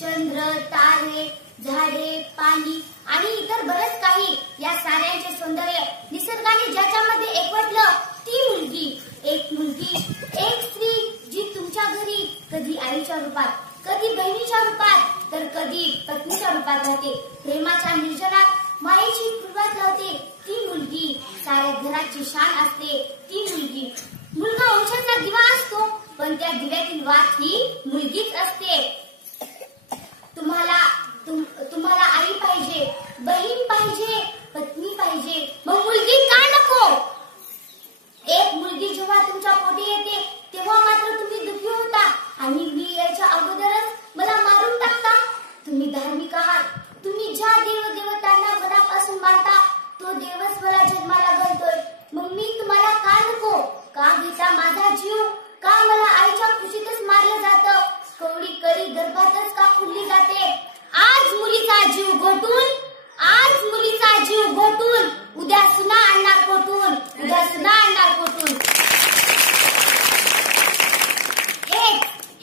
चंद्र तारे झाडे पाणी आणि इतर बरंच काही. या साऱ्यांचे सौंदर्य निसर्गाने ज्याच्यामध्ये एकवटलं ती मुलगी. एक मुलगी एक स्त्री जी तुमच्या घरी कधी आईच्या रूपात कधी बहिणीच्या रूपात तर कधी पत्नीच्या रूपात राहते. प्रेमाच्या निर्जनात मायेची कृपात राहते ती मुलगी. साऱ्या घराची शान असते ती मुलगी. मुलगा वंशाचा दिवा असतो पण त्या दिव्यातील वात ही मुलगीच असते. तुम्हाला तुम, तुम्हाला आई पाहिजे बहीण पाहिजे पत्नी पाहिजे. मग मुलगी का नको? एक मुलगी जेव्हा तुमच्या पोटी येते तेव्हा मात्र तुम्ही दुःखी होता. आणि मी याच्या अगोदरच मला मारून टाकता. तुम्ही धार्मिक आहात. तुम्ही ज्या देव देवतांना मनापासून मानता तो देवच मला जन्माला घालतोय. मग मी तुम्हाला का नको? का घेता माझा जीव का मला आईच्या खुशीतच मारलं जातं कवडी कळी गर्भातच का फुलली जाते. आज मुलीचा जीव घोटून आज मुलीचा जीव घोटून उद्या सुना आणणार कोटून उद्या सुना आणणार कोटून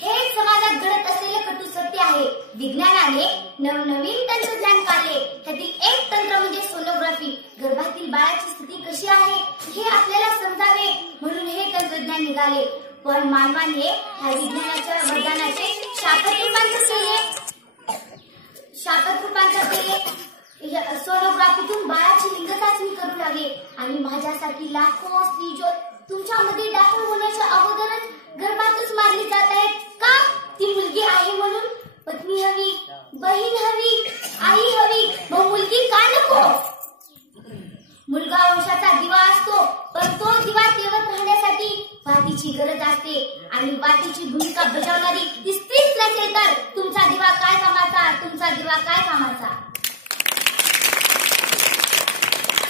हेच समाजात घडत असलेले कटू सत्य आहे. विज्ञानाने नवनवीन तंत्रज्ञान काढले. त्यातील एक तंत्र म्हणजे सोनोग्राफी गर्भातील बाळाची स्थिती कशी आहे हे आपल्याला समजावे. म्हणून हे तंत्रज्ञान निघाले. पण मानवाने ह्या विज्ञानाच्या वरदानाचे शापत रूपांतर केले. शापत रूपांतर केले सोनोग्राफीतून बाळाची लिंग चाचणी करू लागले. आणि माझ्यासाठी लाखो स्त्री जो तुमच्यामध्ये दाखल होण्याच्या अगोदरच गर्भातच मारली जात आहेत. का? ती मुलगी आहे म्हणून? पत्नी हवी. बहीण हवी आई हवी मग मुलगी का नको मुलगा वंशाचा दिवा असतो पण तो दिवा तेवत राहण्यासाठी मातीची गरज असते. आणि मातीची भूमिका बजावणारी ती स्त्रीच नसेल तर तुमचा दिवा काय कामाचा? तुमचा दिवा काय कामाचा?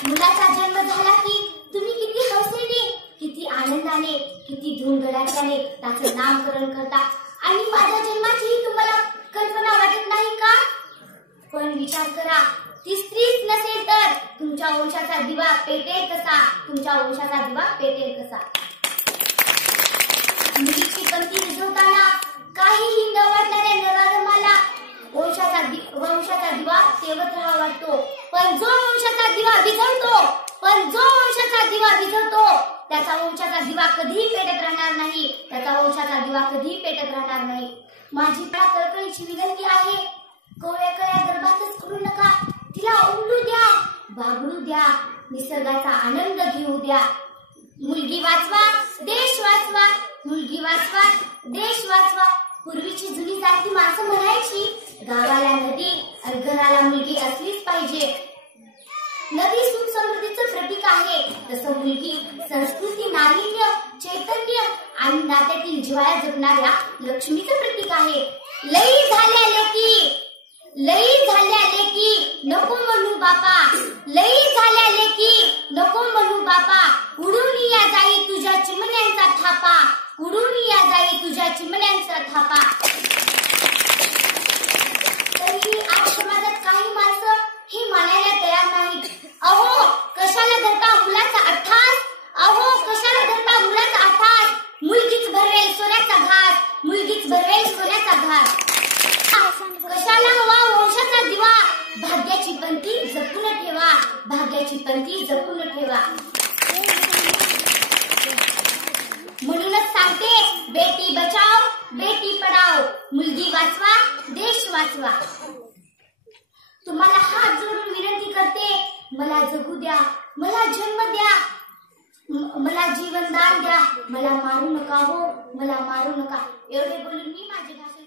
मुलाचा जन्म झाला की तुम्ही किती हौसेने किती आनंदाने किती धुमधडाक्याने त्याचं नामकरण करता. आणि माझ्या जन्माची तुम्हाला कल्पना वाटत नाही का? पण विचार करा ती स्त्रीच नसेल तर तुमच्या वंशाचा दिवा पेटेल कसा? तुमच्या वंशाचा दिवा पेटेल कसा? मुलीची पंक्ती विझवताना काहीही न वाटणाऱ्या नराधमाला वंशाचा दि- वंशाचा दिवा तेवत राहा वाटतो. पण जो वंशाचा दिवा विझवतो पण जो वंशाचा दिवा विझवतो त्याचा वंशाचा दिवा कधीही पेटत राहणार नाही. त्याचा वंशाचा दिवा कधीही पेटत राहणार नाही. माझी कळकळीची विनंती आहे कोवळ्या कळ्या गर्भातच करू नका. तिला उमलू द्या बागडू द्या निसर्गाचा आनंद घेऊ द्या. मुलगी वाचवा देश वाचवा. मुलगी वाचवा देश वाचवा. पूर्वीची जुनी जाती माणसं म्हणायची गावाला नदी आणि घराला मुलगी असलीच पाहिजे. नदी सुख समृद्धीचं प्रतीक आहे. तसं मुलगी संस्कृती नाविन्य चैतन्य आणि नात्यातील जिवाळ्या जपणाऱ्या लक्ष्मीचं प्रतीक आहे. लई झाल्या लेकी लई झाल्या लेकी नको म्हणू बापा लई झाल्या लेकी नको म्हणू बापा. उडून या जाई तुझ्या चिमण्यांचा थापा. उडून या जाई तुझ्या चिमण्यांचा थापा. तरीही आज समाजात काही माणसं हे मानायला तयार नाहीत. अहो कशाला धरता मुलाचा अठ्ठास अहो कशाला धरता मुलाचा अठ्ठास मुलगीच भरेल सोन्याचा घाट मुलगीच भरवेल सोन्याचा घाट कशाला हवा वंशाचा दिवा भाग्याची पंथी जपून ठेवा भाग्याची पंथी जपून ठेवा. म्हणूनच सांगते बेटी बचाव बेटी पढाव मुलगी वाचवा देश वाचवा. तुम्हाला हात जोडून विनंती करते मला जगू द्या मला जन्म द्या मला जीवनदान द्या मला मारू नका हो मला मारू नका. एवढे बोलून मी माझी भाषा